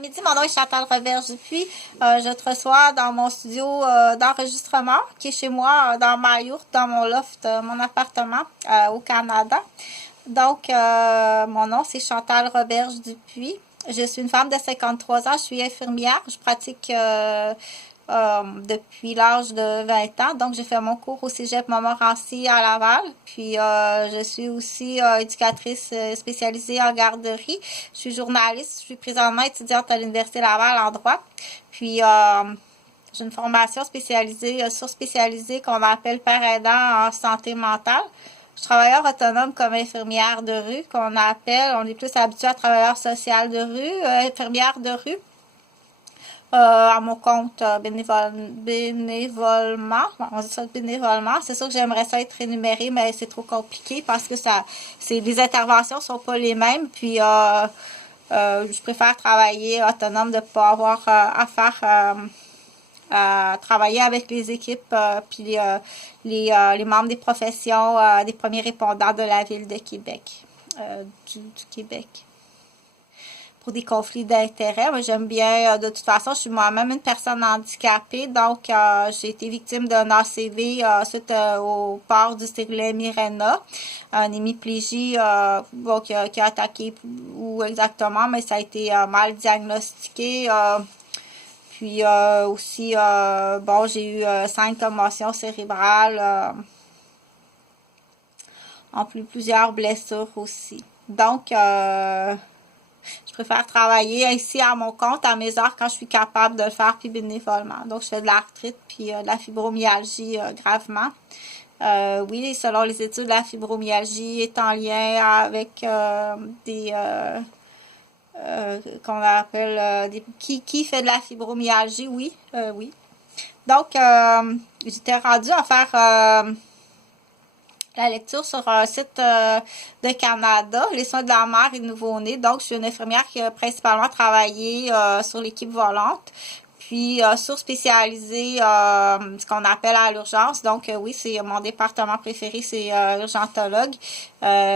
Midi, mon nom est Chantal Roberge-Dupuis. Je te reçois dans mon studio d'enregistrement qui est chez moi dans ma yourte, dans mon loft, mon appartement au Canada. Donc, mon nom c'est Chantal Roberge-Dupuis. Je suis une femme de 53 ans, je suis infirmière. Je pratique depuis l'âge de 20 ans. Donc, j'ai fait mon cours au Cégep Montmorency à Laval. Puis, je suis aussi éducatrice spécialisée en garderie. Je suis journaliste. Je suis présentement étudiante à l'Université Laval en droit. Puis, j'ai une formation spécialisée, surspécialisée qu'on appelle père aidant en santé mentale. Je suis travailleur autonome comme infirmière de rue, qu'on appelle, on est plus habitué à travailleur social de rue, infirmière de rue. À mon compte bénévolement. On dit ça bénévolement. C'est sûr que j'aimerais ça être rémunéré, mais c'est trop compliqué parce que les interventions sont pas les mêmes. Puis je préfère travailler autonome, de pas avoir à faire travailler avec les équipes puis les membres des professions des premiers répondants de la ville de Québec, du Québec. Pour des conflits d'intérêts. Moi, j'aime bien, de toute façon, je suis moi-même une personne handicapée, donc j'ai été victime d'un ACV suite au port du stérilet Mirena, un hémiplégie qui a attaqué, ou exactement, mais ça a été mal diagnostiqué. Puis aussi, bon, j'ai eu 5 commotions cérébrales, en plus plusieurs blessures aussi. Donc, je préfère travailler ici à mon compte, à mes heures, quand je suis capable de le faire, puis bénévolement. Donc, je fais de l'arthrite, puis de la fibromyalgie gravement. Oui, selon les études, la fibromyalgie est en lien avec des... qu'on appelle... qui fait de la fibromyalgie, oui, oui. Donc, j'étais rendue à faire... la lecture sur un site de Canada, les soins de la mère et nouveau-né. Donc, je suis une infirmière qui a principalement travaillé sur l'équipe volante, puis sur-spécialisée, ce qu'on appelle à l'urgence. Donc, oui, c'est mon département préféré, c'est urgentologue.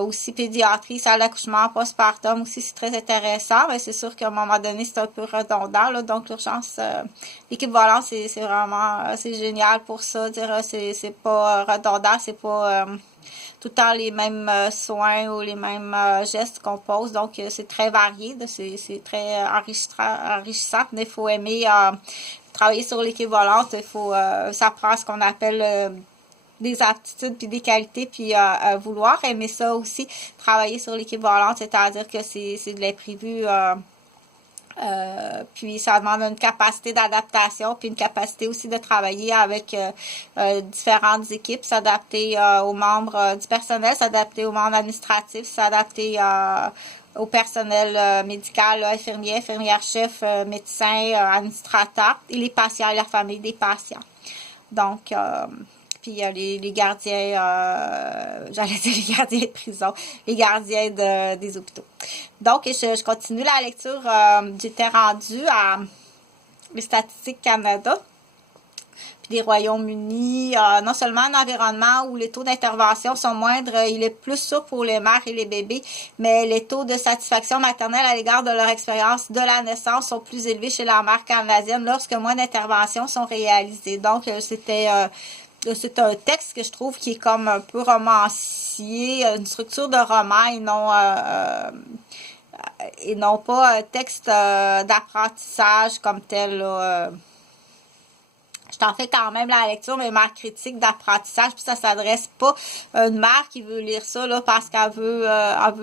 Aussi pédiatrie, salle d'accouchement, postpartum aussi, c'est très intéressant. Mais c'est sûr qu'à un moment donné, c'est un peu redondant, là. Donc, l'urgence, l'équipe volante, c'est vraiment, c'est génial pour ça. Dire, c'est pas redondant, c'est pas tout le temps les mêmes soins ou les mêmes gestes qu'on pose. Donc, c'est très varié, c'est très enrichissant. Mais il faut aimer travailler sur l'équipe volante. Il faut s'apprendre ce qu'on appelle des aptitudes puis des qualités, puis vouloir aimer ça aussi, travailler sur l'équipe volante, c'est-à-dire que c'est de l'imprévu. Puis ça demande une capacité d'adaptation, puis une capacité aussi de travailler avec différentes équipes, s'adapter aux membres du personnel, s'adapter aux membres administratifs, s'adapter au personnel médical, infirmier, infirmière-chef, médecin, administrateur, et les patients et la famille des patients. Donc, puis les gardiens, j'allais dire les gardiens de prison, les gardiens des hôpitaux. Donc, je continue la lecture. J'étais rendue à les Statistiques Canada, puis des Royaumes-Unis. Non seulement un environnement où les taux d'intervention sont moindres, il est plus sûr pour les mères et les bébés, mais les taux de satisfaction maternelle à l'égard de leur expérience de la naissance sont plus élevés chez la mère canadienne lorsque moins d'interventions sont réalisées. Donc, c'est un texte que je trouve qui est comme un peu romancier, une structure de roman et non pas un texte d'apprentissage comme tel. Je t'en fais quand même la lecture, mais ma critique d'apprentissage, puis ça s'adresse pas à une mère qui veut lire ça là parce qu'elle veut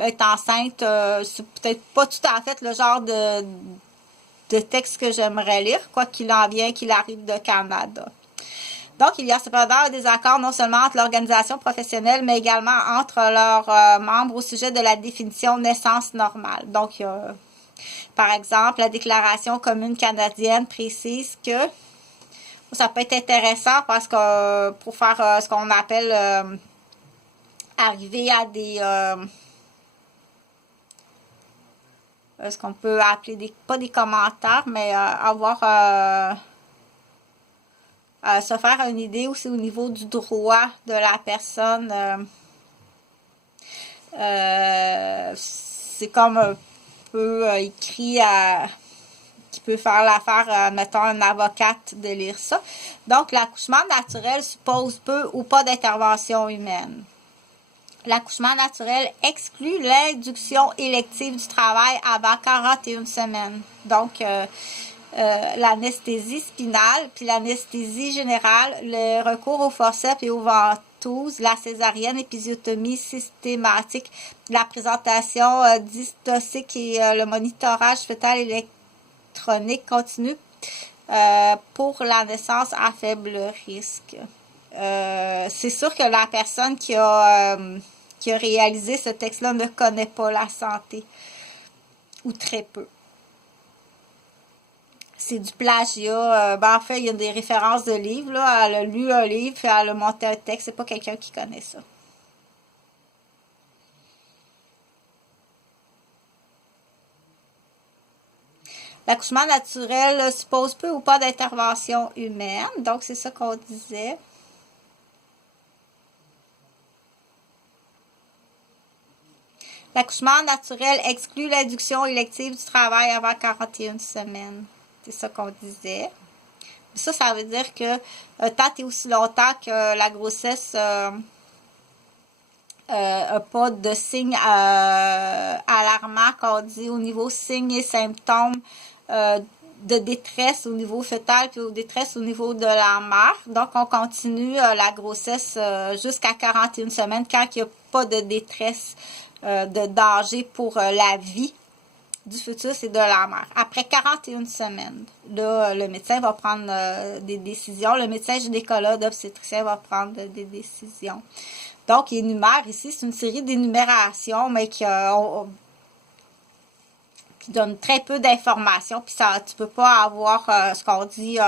être enceinte. C'est peut-être pas tout à fait le genre de texte que j'aimerais lire, quoi qu'il en vienne, qu'il arrive de Canada. Donc, il y a cependant un désaccord non seulement entre l'organisation professionnelle, mais également entre leurs membres au sujet de la définition naissance normale. Donc, par exemple, la Déclaration commune canadienne précise que ça peut être intéressant parce que pour faire ce qu'on appelle arriver à des... ce qu'on peut appeler pas des commentaires, mais avoir... se faire une idée aussi au niveau du droit de la personne. C'est comme un peu écrit à qui peut faire l'affaire, mettons, une avocate de lire ça. Donc, l'accouchement naturel suppose peu ou pas d'intervention humaine. L'accouchement naturel exclut l'induction élective du travail avant 41 semaines. Donc, l'anesthésie spinale, puis l'anesthésie générale, le recours au forceps et aux ventouses, la césarienne, épisiotomie systématique, la présentation dystocique et le monitorage fœtal électronique continu pour la naissance à faible risque. C'est sûr que la personne qui a réalisé ce texte-là ne connaît pas la santé, ou très peu. C'est du plagiat. En fait, il y a des références de livres. Là. Elle a lu un livre, puis elle a monté un texte. C'est pas quelqu'un qui connaît ça. L'accouchement naturel suppose peu ou pas d'intervention humaine. Donc, c'est ça qu'on disait. L'accouchement naturel exclut l'induction élective du travail avant 41 semaines. C'est ça qu'on disait. Ça veut dire que tant et aussi longtemps que la grossesse n'a pas de signes alarmants, qu'on dit au niveau signes et symptômes de détresse au niveau fœtal puis de détresse au niveau de la mère. Donc, on continue la grossesse jusqu'à 41 semaines quand il n'y a pas de détresse, de danger pour la vie du fœtus et de la mère. Après 41 semaines, là, le médecin va prendre des décisions. Le médecin gynécologue obstétricien va prendre des décisions. Donc, il énumère ici, c'est une série d'énumérations, mais qui donne très peu d'informations. Puis ça, tu peux pas avoir ce qu'on dit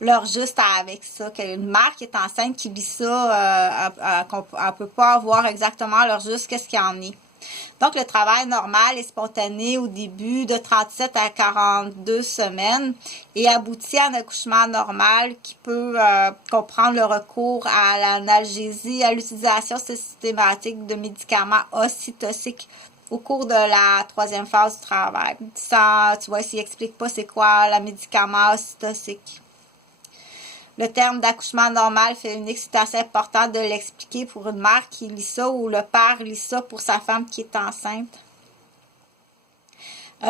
l'heure juste avec ça. Qu'une mère qui est enceinte qui lit ça, elle peut pas avoir exactement l'heure juste qu'est-ce qu'il y en est. Donc, le travail normal est spontané au début de 37 à 42 semaines et aboutit à un accouchement normal qui peut comprendre le recours à l'analgésie, à l'utilisation systématique de médicaments ocytociques au cours de la troisième phase du travail. Ça, tu vois, s'il n'explique pas c'est quoi le médicament ocytocique. Le terme d'accouchement normal féminin, c'est assez important de l'expliquer pour une mère qui lit ça ou le père lit ça pour sa femme qui est enceinte.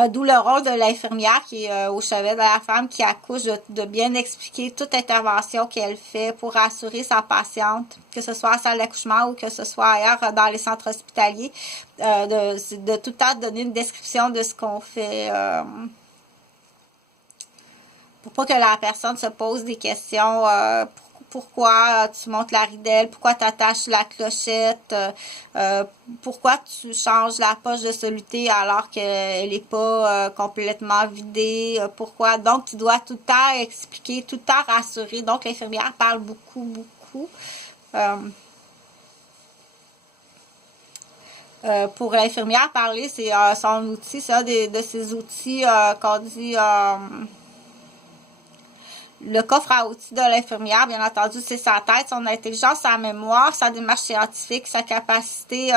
D'où le rôle de l'infirmière qui est au chevet de la femme qui accouche de bien expliquer toute intervention qu'elle fait pour assurer sa patiente, que ce soit en salle d'accouchement ou que ce soit ailleurs dans les centres hospitaliers, de tout le temps donner une description de ce qu'on fait. Pour pas que la personne se pose des questions, pourquoi tu montes la ridelle, pourquoi tu attaches la clochette, pourquoi tu changes la poche de soluté alors qu'elle n'est pas complètement vidée, pourquoi. Donc, tu dois tout le temps expliquer, tout le temps rassurer. Donc, l'infirmière parle beaucoup. Pour l'infirmière, parler, c'est son outil, c'est un de ses outils qu'on dit... Le coffre à outils de l'infirmière, bien entendu, c'est sa tête, son intelligence, sa mémoire, sa démarche scientifique, sa capacité,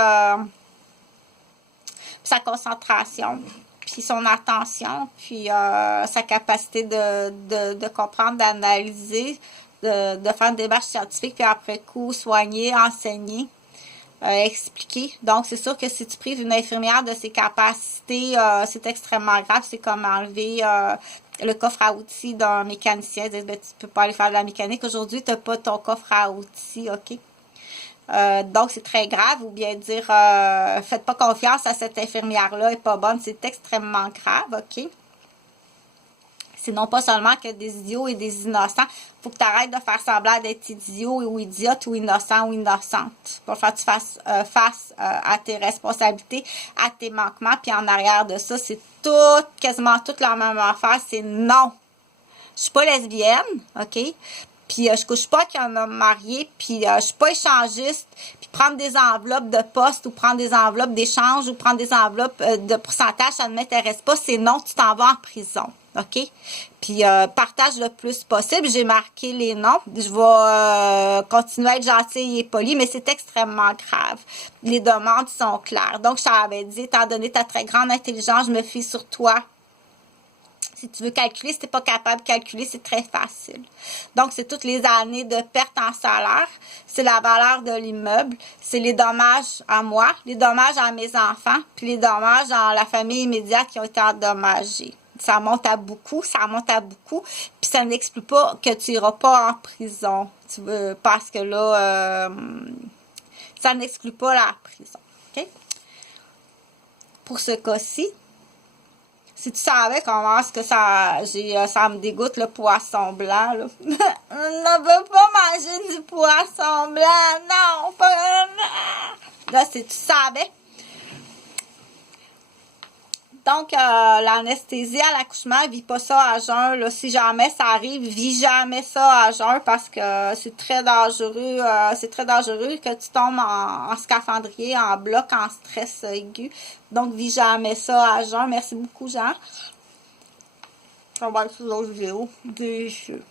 sa concentration, puis son attention, puis sa capacité de comprendre, d'analyser, de faire une démarche scientifique, puis après coup, soigner, enseigner, expliquer. Donc, c'est sûr que si tu prives une infirmière de ses capacités, c'est extrêmement grave. C'est comme enlever le coffre à outils d'un mécanicien. Ben, tu peux pas aller faire de la mécanique. Aujourd'hui, tu n'as pas ton coffre à outils, OK? Donc, c'est très grave. Ou bien dire, faites pas confiance à cette infirmière-là, elle est pas bonne. C'est extrêmement grave, OK? C'est non pas seulement que des idiots et des innocents. Il faut que tu arrêtes de faire semblant d'être idiot ou idiote ou innocent ou innocente. Pour faire que tu fasses face à tes responsabilités, à tes manquements. Puis en arrière de ça, c'est quasiment toute la même affaire. C'est non. Je suis pas lesbienne, OK? Puis je couche pas avec un homme marié, puis je suis pas échangiste, puis prendre des enveloppes de poste ou prendre des enveloppes d'échange ou prendre des enveloppes de pourcentage, ça ne m'intéresse pas, c'est non, tu t'en vas en prison. OK? Puis, partage le plus possible. J'ai marqué les noms. Je vais continuer à être gentille et polie, mais c'est extrêmement grave. Les demandes sont claires. Donc, je t'avais dit, étant donné ta très grande intelligence, je me fie sur toi. Si tu veux calculer, si tu n'es pas capable de calculer, c'est très facile. Donc, c'est toutes les années de perte en salaire. C'est la valeur de l'immeuble. C'est les dommages à moi, les dommages à mes enfants, puis les dommages à la famille immédiate qui ont été endommagés. Ça monte à beaucoup, ça monte à beaucoup. Puis ça n'exclut pas que tu n'iras pas en prison. Tu veux, parce que là, ça n'exclut pas la prison. OK? Pour ce cas-ci, si tu savais comment est-ce que ça me dégoûte le poisson blanc, là. On ne veut pas manger du poisson blanc, non, pas... Là, si tu savais. Donc, l'anesthésie à l'accouchement, vis pas ça à jeun. Là. Si jamais ça arrive, vis jamais ça à jeun parce que c'est très dangereux. C'est très dangereux que tu tombes en scaphandrier, en bloc, en stress aigu. Donc, vis jamais ça à jeun. Merci beaucoup, Jean. On va voir sur l'autre vidéo. Des jeux.